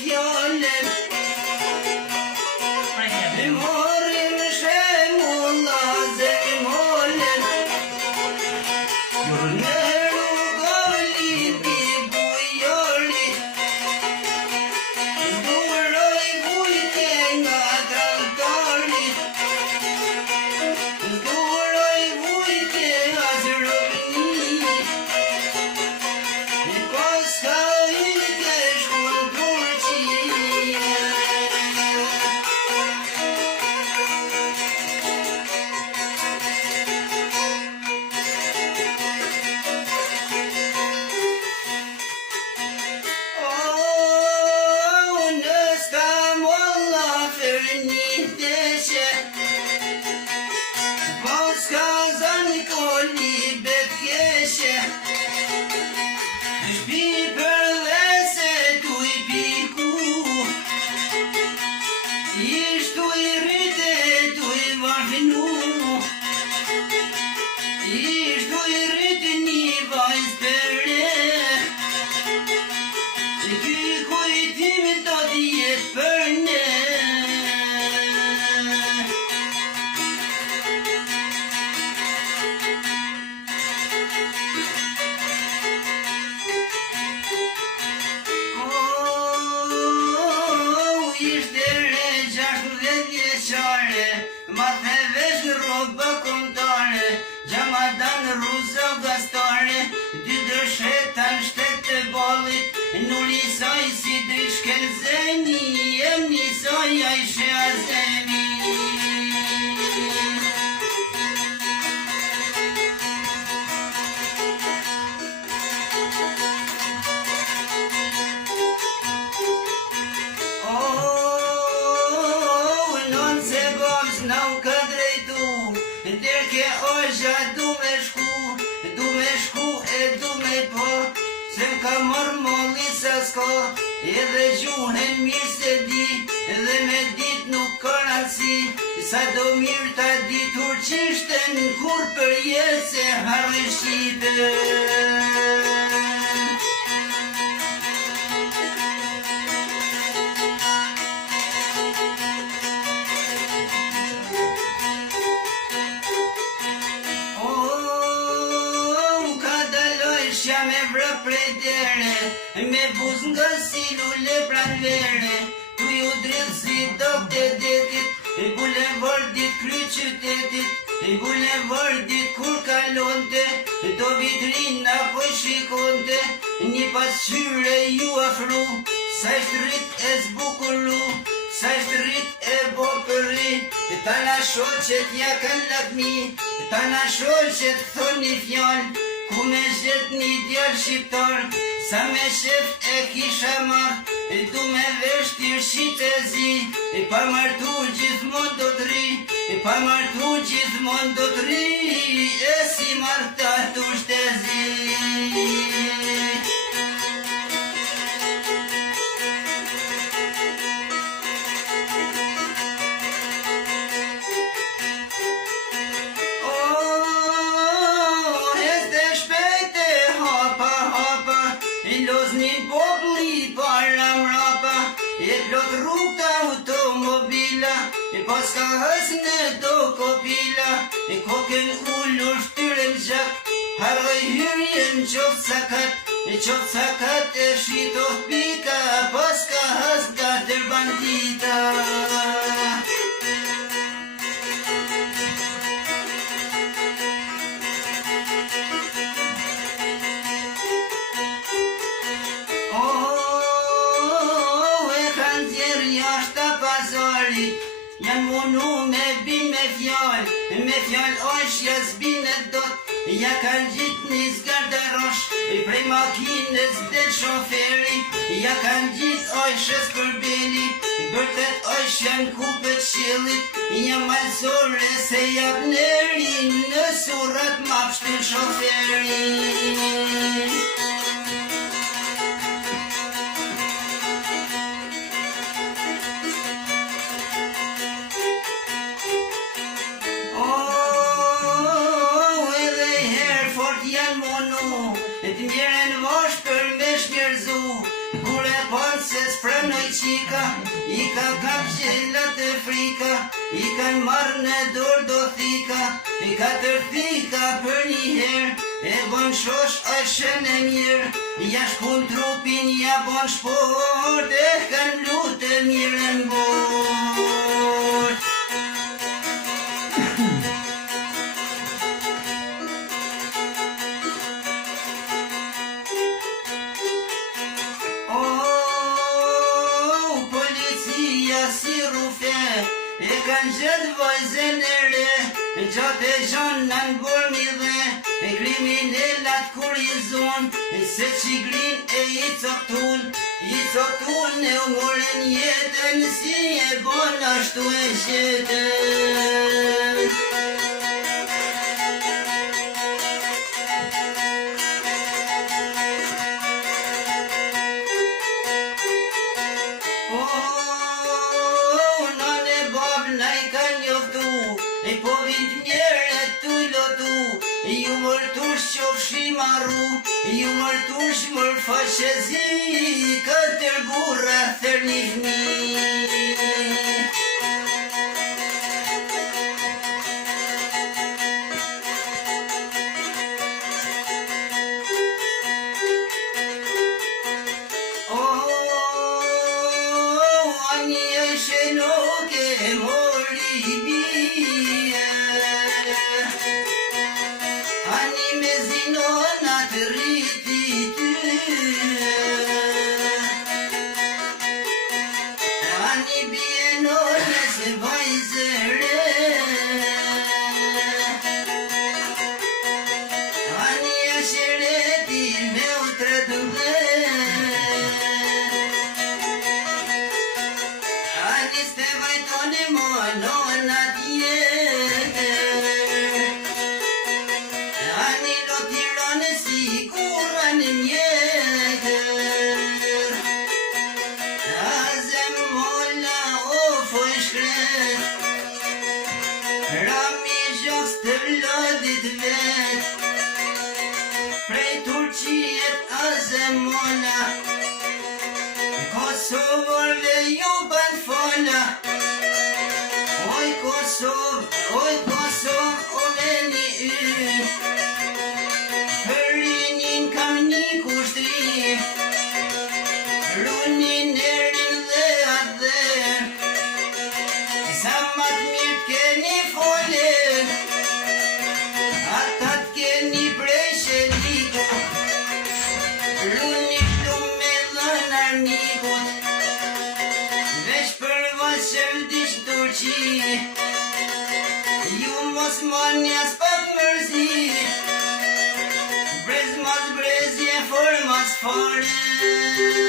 fjallën Morim shemulla zemolën Në rrugalli di bujoli Duroj vujtje nga traktari Duroj vujtje as rëbni Koska ike shkun Turqi Ma the vesh roba kontare Gjamadan ruza gastare Dy dërshetan shtetë balit Nuri saj si drishkel zeni Emni saj ajshe azemi Derke oja du me shku e du me po Se m'ka mërë molli sa s'ko Edhe gjuhen mirë se di Edhe me dit nuk ka rëndsi Sa do mirë ta ditur qishten Kur për jetë se harë shqitën Me vrë prej dere Me buz nga silule pran vere Tu ju drill si dok të detit Bulevardit kry qytetit Bulevardit kur kalonte Do vitrina po shikonte Një pasqyre ju afru Sa ishtë rrit e zbukuru Sa ishtë rrit e bopëri Ta na shoqet ja kanë lakmi Ta na shoqet thoni fjall Ku me zhet një djarë shqiptar Sa me shef e kisha marr Du me veshtir shqitezi Pa martu gjithmon do të ri Pa martu gjithmon do të ri E si marta tu shtezi Loznin populli para mrapa E plot rrugta automobila Pas ka hësne do kopila Koken ullur shtyren gjak Haroj hyrjen qof sakat e shitoh pika Pas ka hës gatër bandita Janë munu me bin me fjall osh jas bine dot Ja kanë gjit një zgarda rosh Prej makinës del shoferi Ja kanë gjit oshës përbeli Bërtet osh janë kupet shilit Ja malsore se jap neri Në surat ma pështin shoferi Të njëren vash për me shmjerzu Kure panë se s'pranoj thika, I kan marrë në dorë do thika, katër thika për një herë, e bon shosh ashën e mirë, ja shkun trupin, ja bon shport, e kan lutë mirë në bord. Si rufe, e kan gjetë vajzën e re, gjatë e gjonë në bormi dhe, e kriminellat kur I zonë, se qigrin e I coktun, e u moren jetën, si e bon ashtu e shetën. Po vind mjere tu lotu, ju mërtush qofshi maru, ju mërtush mër faqezi, katër burra thër një fmi. Ani e shenoke mori bie, ani me zinonat rriti ty, ani bie none se vajzë re, ani e shereti me u tretëndhe, ani ste vajtoni mo nona tjetër, ani lo tirone si kurra në mjetër, azem molla o foj shkret, rami zhos të vlodit vet, prej Turqiet azem molla, Kosovërve ju ban fola, oj Kosov, o veni ynë, për rinin kam një kushtrim, runin erin dhe atë dhe, sa mat mirë keni folën, atat keni prej sheliko, runi plum me dhën armikut, veç për vasërdish Turqi, ju mos manja s'pak mërzi, brez mas brezje for mas fare.